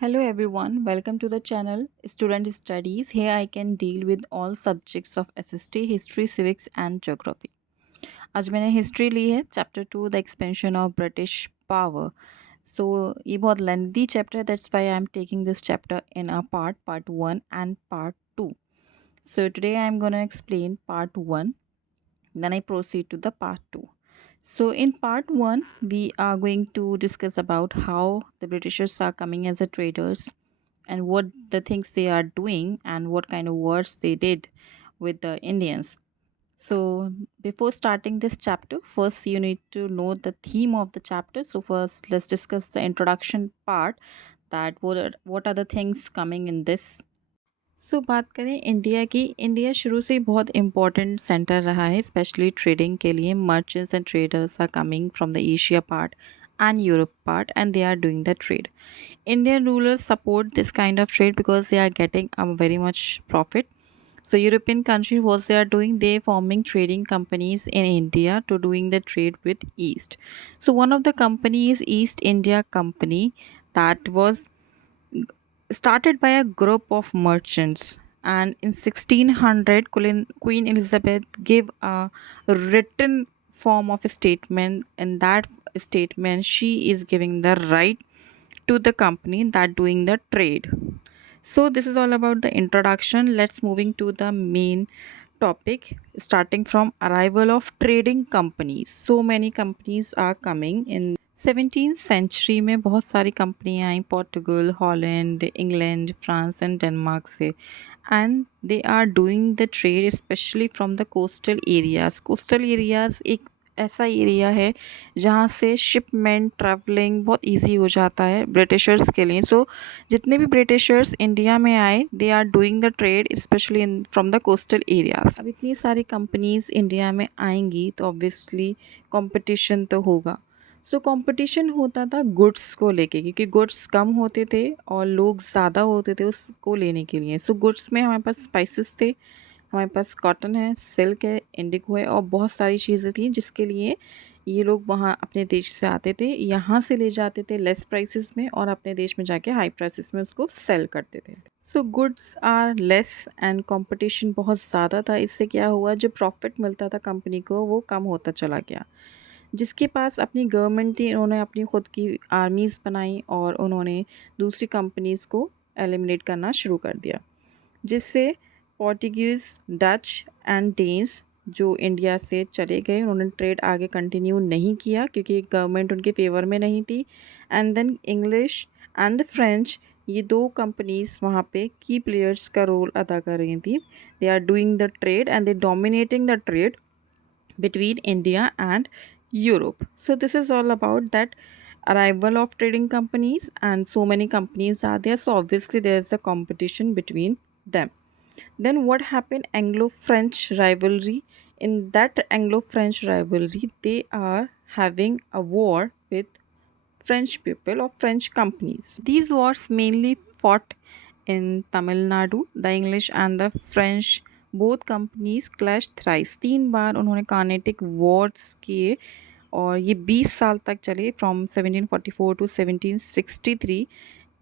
Hello everyone, welcome to the channel Student Studies. Here I can deal with all subjects of SST, History, Civics and Geography. आज मैंने history ली है chapter 2 the expansion of British power. So ये बहुत lengthy chapter है, that's why I am taking this chapter in a part 1 and part 2. So today I am going to explain part 1, then I proceed to the part 2. So in part 1 we are going to discuss about how the Britishers are coming as a traders and what the things they are doing and what kind of wars they did with the Indians. So before starting this chapter, first you need to know the theme of the chapter. So first let's discuss the introduction part, that what are the things coming in this. सो बात करें India की. India शुरू से ही बहुत important centre रहा है, specially trading के लिए. Merchants and traders are coming from the Asia part and Europe part, and they are doing the trade. Indian rulers support this kind of trade because they are getting a very much profit. So European countries, what they are doing, they forming trading companies in India to doing the trade with East. So one of the company is East India Company, that was started by a group of merchants, and in 1600 Queen Elizabeth gave a written form of a statement. In that statement she is giving the right to the company that doing the trade. So this is all about the introduction. Let's moving to the main topic, starting from arrival of trading companies. So many companies are coming in 17th century में. बहुत सारी कंपनियाँ आई, Portugal, Holland, England, France and Denmark से. And they are doing the trade specially from the coastal areas. Coastal areas एक ऐसा area है जहाँ से शिपमेंट ट्रैवलिंग बहुत इजी हो जाता है ब्रिटिशर्स के लिए. सो जितने भी ब्रिटिशर्स इंडिया में आए, they are doing the trade specially in from the coastal areas. अब इतनी सारी कंपनीज़ इंडिया में आएंगी तो ऑब्वियसली कंपटीशन तो होगा. सो कंपटीशन होता था गुड्स को लेके, क्योंकि गुड्स कम होते थे और लोग ज़्यादा होते थे उसको लेने के लिए. सो गुड्स में हमारे पास स्पाइसेस थे, हमारे पास कॉटन है, सिल्क है, इंडिगो है और बहुत सारी चीज़ें थी जिसके लिए ये लोग वहाँ अपने देश से आते थे, यहाँ से ले जाते थे लेस प्राइसेस में और अपने देश में जाके हाई प्राइसेस में उसको सेल करते थे. So goods are less and competition बहुत ज़्यादा था. इससे क्या हुआ, जो प्रॉफिट मिलता था कंपनी को वो कम होता चला गया. जिसके पास अपनी गवर्नमेंट थी, उन्होंने अपनी ख़ुद की आर्मीज़ बनाई और उन्होंने दूसरी कंपनीज़ को एलिमिनेट करना शुरू कर दिया, जिससे पोर्टुगीज़, डच एंड डेन्स जो इंडिया से चले गए. उन्होंने ट्रेड आगे कंटिन्यू नहीं किया क्योंकि गवर्नमेंट उनके फेवर में नहीं थी. And then English and the French, ये दो कंपनीज़ वहाँ पे की प्लेयर्स का रोल अदा कर रही थी. They are doing the trade and they dominating the trade between India and Europe. So this is all about that arrival of trading companies, and so many companies are there, so obviously there is a competition between them. Then what happened, Anglo-French rivalry. In that Anglo-French rivalry, they are having a war with French people or French companies. These wars mainly fought in Tamil Nadu. The English and the French both companies clashed thrice. 3 बार उन्होंने Carnatic Wars किए और ये 20 साल तक चले, from 1744 to 1763.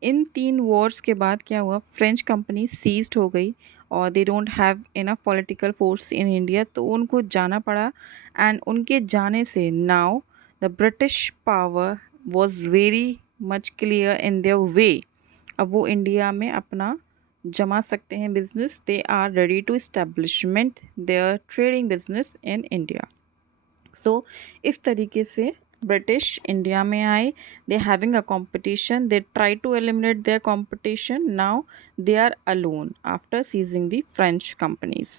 In 3 Wars के बाद क्या हुआ, फ्रेंच कंपनी सीज्ड हो गई और they don't have enough political force in India, तो उनको जाना पड़ा. एंड उनके जाने से now the British power was very much clear in their way. अब वो इंडिया में अपना जमा सकते हैं business. They are ready to establishment their trading business in India. So इस तरीके से ब्रिटिश इंडिया में आए. They having a competition, they try to eliminate their competition. Now they are alone after seizing the French companies.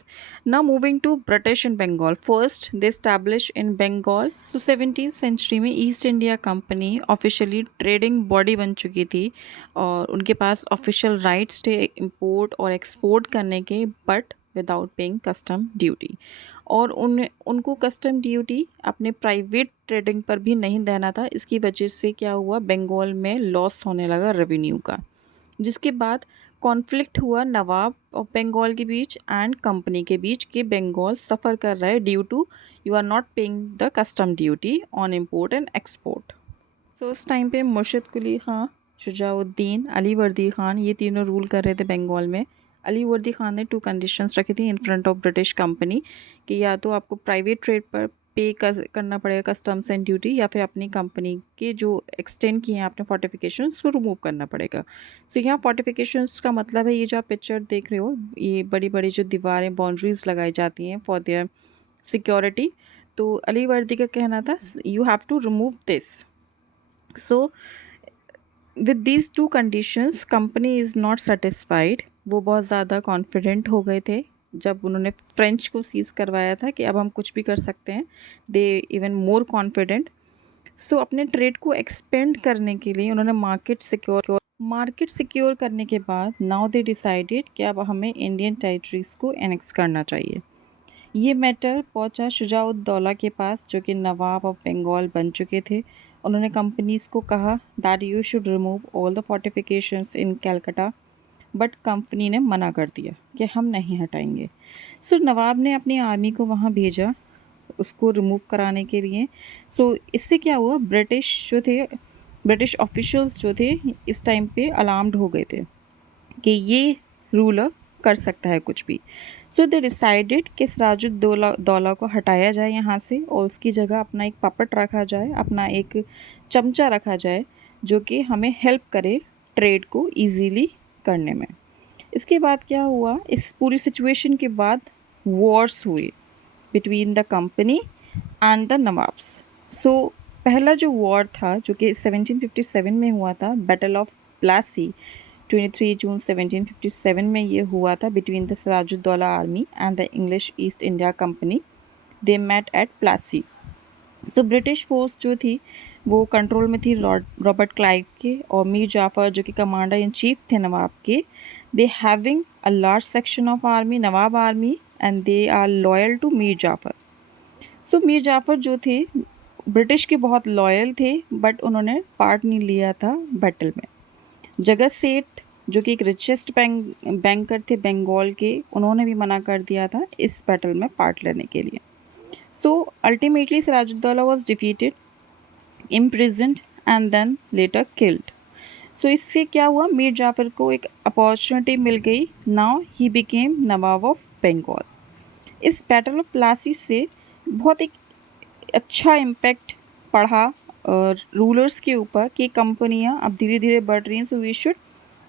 Now moving to British in Bengal. First they establish in Bengal. So 17th century में East India Company officially trading body बन चुकी थी और उनके पास official rights थे import और export करने के, but without paying custom duty. और उनको कस्टम ड्यूटी अपने प्राइवेट ट्रेडिंग पर भी नहीं देना था. इसकी वजह से क्या हुआ, बंगाल में लॉस होने लगा रेवेन्यू का, जिसके बाद कॉन्फ्लिक्ट हुआ नवाब ऑफ बंगाल के बीच एंड कंपनी के बीच कि बंगाल सफ़र कर रहा है due to you are not paying the custom duty on import and export. So उस टाइम पे मुर्शिद कुली खां शुजाउद्दीन, अली वर्दी खान, ये तीनों रूल कर रहे थे बंगाल में। अली वर्दी खान ने 2 कंडीशंस रखी थी in front of British company कि या तो आपको प्राइवेट ट्रेड पर पे करना पड़ेगा कस्टम्स एंड ड्यूटी, या फिर अपनी कंपनी के जो एक्सटेंड किए हैं आपने फोर्टिफिकेशंस उसको रिमूव करना पड़ेगा। सो यहाँ फोर्टिफिकेशंस का मतलब है ये जो आप पिक्चर देख रहे हो, ये बड़ी बड़ी जो दीवारें बाउंड्रीज लगाई जाती हैं फॉर देयर सिक्योरिटी। तो अली वर्दी का कहना था you have to remove this. So with these 2 conditions company is not satisfied. वो बहुत ज़्यादा कॉन्फिडेंट हो गए थे जब उन्होंने फ्रेंच को सीज़ करवाया था कि अब हम कुछ भी कर सकते हैं। They even more confident. सो अपने ट्रेड को एक्सपेंड करने के लिए उन्होंने मार्केट सिक्योर करने के बाद नाउ दे डिसाइडेड कि अब हमें इंडियन टेरिटरीज़ को एनेक्स करना चाहिए। ये मैटर पहुंचा शुजाउद्दौला के पास जो कि नवाब ऑफ बंगाल बन चुके थे। उन्होंने कंपनीज़ को कहा that you should remove all the fortifications in Calcutta, but company ने मना कर दिया कि हम नहीं हटाएंगे। सो नवाब ने अपनी आर्मी को वहाँ भेजा उसको रिमूव कराने के लिए। सो इससे क्या हुआ, ब्रिटिश ऑफिशियल्स जो थे इस टाइम पे अलार्म्ड हो गए थे कि ये रूलर कर सकता है कुछ भी। सो दे डिसाइडेड कि सिराजुद्दौला को हटाया जाए यहाँ से और उसकी जगह अपना एक पपट रखा जाए, अपना एक चमचा रखा जाए जो कि हमें हेल्प करे ट्रेड को इजीली करने में। इसके बाद क्या हुआ, इस पूरी सिचुएशन के बाद वॉर्स हुए between the company and the nawabs. सो पहला जो वॉर था जो कि 1757 में हुआ था, बैटल ऑफ प्लासी, 23 जून 1757 में ये हुआ था between the Sirajuddaulah army and the English East India Company. They met at Plassey. So British force जो थी वो कंट्रोल में थी रॉबर्ट क्लाइव के और मीर जाफ़र जो कि कमांडर इन चीफ थे नवाब के। They having a large section of army, नवाब army, and they are loyal to Mir Jafar. सो मीर जाफ़र जो थे ब्रिटिश के बहुत लॉयल थे बट उन्होंने पार्ट नहीं लिया था बैटल में। जगत सेठ जो कि एक रिचेस्ट बैंकर थे बंगाल के, उन्होंने भी मना कर दिया था इस बैटल में पार्ट लेने के लिए। So ultimately Sirajuddaulah was defeated, imprisoned and then later killed. So इससे क्या हुआ, मीर जाफ़र को एक अपॉर्चुनिटी मिल गई। Now he became nawab of Bengal. इस बैटल ऑफ प्लासी से बहुत एक अच्छा इम्पैक्ट पड़ा रूलर्स के ऊपर कि कंपनियां अब धीरे धीरे बढ़ रही हैं, सो वी शुड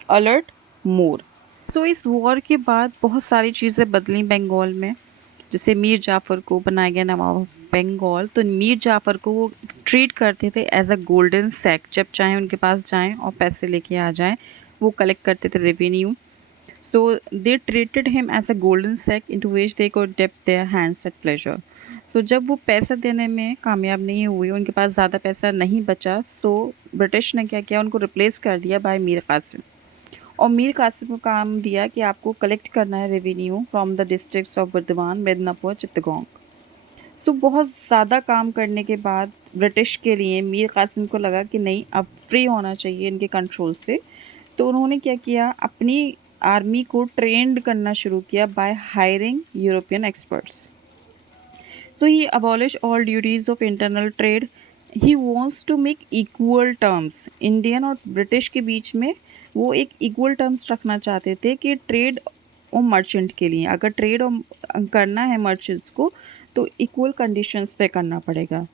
अलर्ट मोर। सो इस वॉर के बाद बहुत सारी चीज़ें बदली बंगाल में। जैसे मीर जाफ़र को बनाया गया नवाब ऑफ बंगाल, तो मीर जाफ़र को वो ट्रीट करते थे एज अ गोल्डन सैक। जब चाहें उनके पास जाएं और पैसे लेके आ जाएं, वो कलेक्ट करते थे revenue. So they treated him as a golden sack into which they could dip their hands at pleasure. सो जब वो पैसा देने में कामयाब नहीं हुए, उनके पास ज़्यादा पैसा नहीं बचा, सो ब्रिटिश ने क्या किया, उनको रिप्लेस कर दिया बाय मीर कासिम। और मीर कासिम को काम दिया कि आपको कलेक्ट करना है revenue from the districts of Burdwan, Midnapore, Chittagong. सो बहुत ज़्यादा काम करने के बाद ब्रिटिश के लिए मीर कासिम को लगा कि नहीं, अब फ्री होना चाहिए इनके कंट्रोल से। तो उन्होंने क्या किया, अपनी आर्मी को ट्रेंड करना शुरू किया by hiring European experts. So he abolish all duties of internal trade. He wants to make equal terms Indian और ब्रिटिश के बीच में। वो एक इक्वल टर्म्स रखना चाहते थे कि ट्रेड और मर्चेंट के लिए, अगर ट्रेड करना है मर्चेंट्स को तो इक्वल कंडीशंस पे करना पड़ेगा,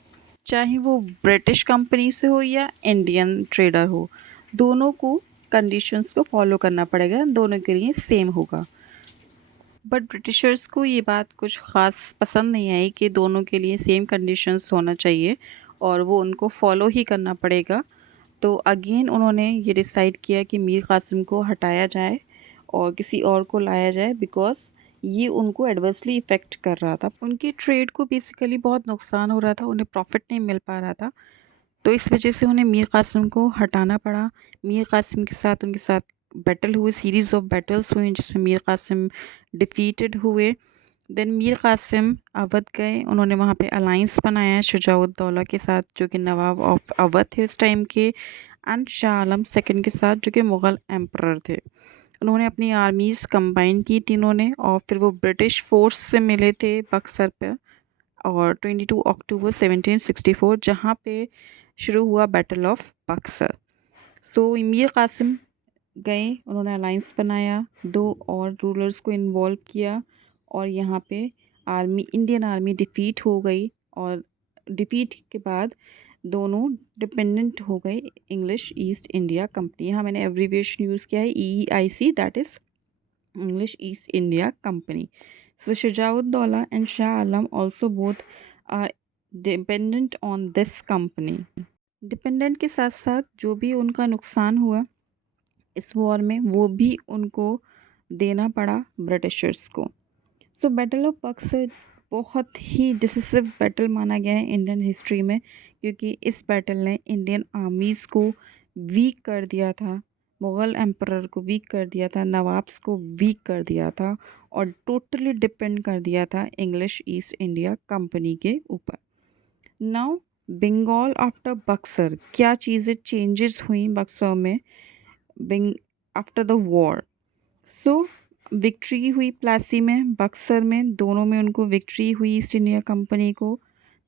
चाहे वो ब्रिटिश कंपनी से हो या इंडियन ट्रेडर हो, दोनों को कंडीशंस को फॉलो करना पड़ेगा, दोनों के लिए सेम होगा। बट ब्रिटिशर्स को ये बात कुछ ख़ास पसंद नहीं आई कि दोनों के लिए सेम कंडीशंस होना चाहिए और वो उनको फॉलो ही करना पड़ेगा। तो अगेन उन्होंने ये डिसाइड किया कि मीर कासिम को हटाया जाए और किसी और को लाया जाए, बिकॉज़ ये उनको एडवर्सली इफ़ेक्ट कर रहा था। उनकी ट्रेड को बेसिकली बहुत नुकसान हो रहा था, उन्हें प्रॉफिट नहीं मिल पा रहा था। तो इस वजह से उन्हें मीर कासिम को हटाना पड़ा। मीर कासिम के साथ उनके साथ बैटल हुए, सीरीज़ ऑफ बैटल्स हुई जिसमें मीर कासिम डिफीटेड हुए। देन मीर कासिम अवध गए, उन्होंने वहाँ पे अलाइंस बनाया शुजाउद्दौला के साथ जो कि नवाब ऑफ अवध थे उस टाइम के, एंड शाह आलम सेकंड के साथ जो कि मुग़ल एम्परर थे। उन्होंने अपनी आर्मीज़ कंबाइन की तीनों ने और फिर वो ब्रिटिश फोर्स से मिले थे बक्सर पर, और 22 अक्टूबर 1764 जहाँ पे शुरू हुआ बैटल ऑफ बक्सर। सो मीर कासिम गए, उन्होंने अलाइंस बनाया, 2 और रूलर्स को इन्वॉल्व किया और यहाँ पे इंडियन आर्मी डिफ़ीट हो गई और डिफ़ीट के बाद दोनों डिपेंडेंट हो गए इंग्लिश ईस्ट इंडिया कंपनी। यहाँ मैंने एब्रीविएशन यूज़ किया है EEIC, that is English East India Company. So Shujauddaulah and Shah Alam also both are dependent on this company. Dependent के साथ साथ जो भी उनका नुकसान हुआ इस वॉर में वो भी उनको देना पड़ा ब्रिटिशर्स को। सो बैटल ऑफ बक्सर बहुत ही डिसिसिव बैटल माना गया है इंडियन हिस्ट्री में, क्योंकि इस बैटल ने इंडियन आर्मीज़ को वीक कर दिया था, मुग़ल एम्परर को वीक कर दिया था, नवाब्स को वीक कर दिया था और टोटली डिपेंड कर दिया था इंग्लिश ईस्ट इंडिया कंपनी के ऊपर। नाउ बंगाल आफ्टर बक्सर, क्या चीज़ें चेंजेस हुई बक्सर में after the war. So victory हुई प्लासी में, बक्सर में, दोनों में उनको विक्ट्री हुई ईस्ट इंडिया कंपनी को।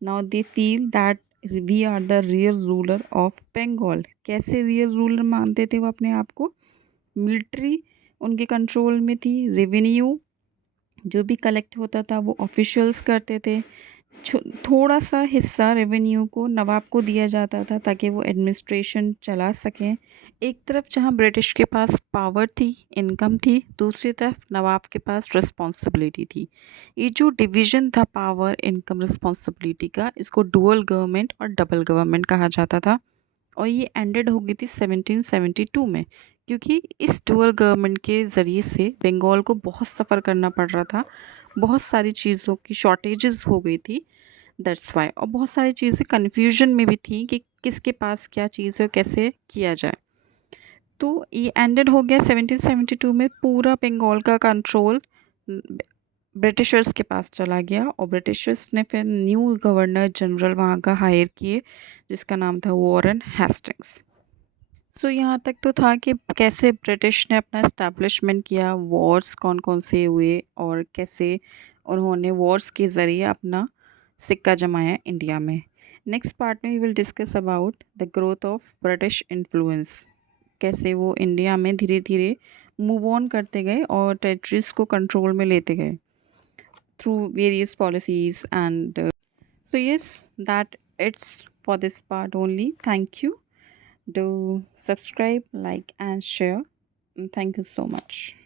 Now they feel that we are the real ruler of Bengal. कैसे रियल रूलर मानते थे वो अपने आप को? मिलिट्री उनके कंट्रोल में थी, रेवेन्यू जो भी कलेक्ट होता था वो ऑफिशियल्स करते थे, थोड़ा सा हिस्सा रेवेन्यू को नवाब को दिया जाता था ताकि वो एडमिनिस्ट्रेशन चला सकें। एक तरफ जहाँ ब्रिटिश के पास पावर थी, इनकम थी, दूसरी तरफ नवाब के पास रिस्पॉन्सिबिलिटी थी। ये जो डिवीज़न था पावर इनकम रिस्पॉन्सिबिलिटी का, इसको डुअल गवर्नमेंट और डबल गवर्नमेंट कहा जाता था और ये एंडेड हो गई थी 1772 में, क्योंकि इस डुअल गवर्नमेंट के ज़रिए से बंगाल को बहुत सफ़र करना पड़ रहा था, बहुत सारी चीज़ों की शॉर्टेजेस हो गई थी, दैट्स वाई। और बहुत सारी चीज़ें कन्फ्यूजन में भी थी कि किसके पास क्या चीज़ है, कैसे किया जाए। तो ये एंडेड हो गया 1772 में, पूरा बंगाल का कंट्रोल ब्रिटिशर्स के पास चला गया और ब्रिटिशर्स ने फिर न्यू गवर्नर जनरल वहाँ का हायर किए जिसका नाम था वॉरेन हेस्टिंग्स। सो यहाँ तक तो था कि कैसे ब्रिटिश ने अपना इस्टेब्लिशमेंट किया, वॉर्स कौन कौन से हुए और कैसे उन्होंने वॉर्स के ज़रिए अपना सिक्का जमाया इंडिया में। नेक्स्ट पार्ट में we will discuss about the growth of British influence, कैसे वो इंडिया में धीरे धीरे मूव ऑन करते गए और टेरिटरीज को कंट्रोल में लेते गए through various policies and so yes, that it's for this part only. Thank you. Do subscribe, like and share. And thank you so much.